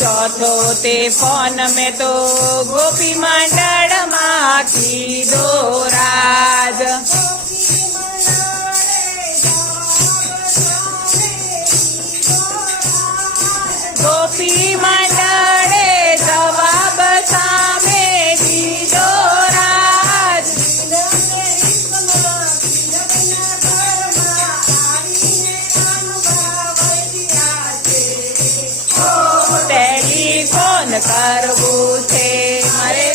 ચોથો તે ફોન મેં તો ગોપી મંડળમાં કીધો રાજ ગોપી મંડળે જવાબ સામે દીધો રાજ ટેલિફોન કરવું છે મારે